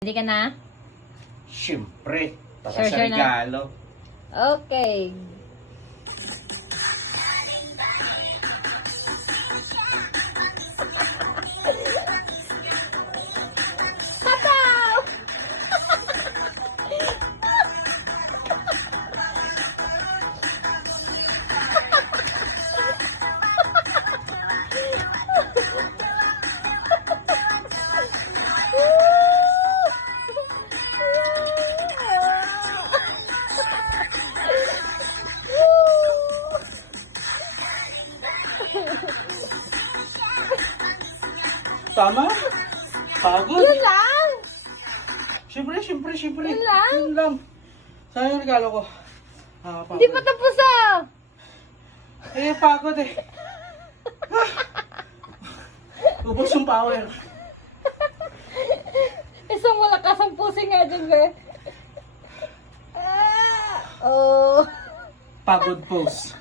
Hindi ka na? Siyempre, para Sure, sa sure na. regalo. Okay. Tataw! Tama? Pagod? Yun lang! Siyempre. Yun lang? Yun lang. Saan yung regalo ko? Pagod. Hindi pa tapos ah! Pagod eh. Ubos yung power. Isang malakas ang pusi nga dyan, be. Oh. Pagod pose.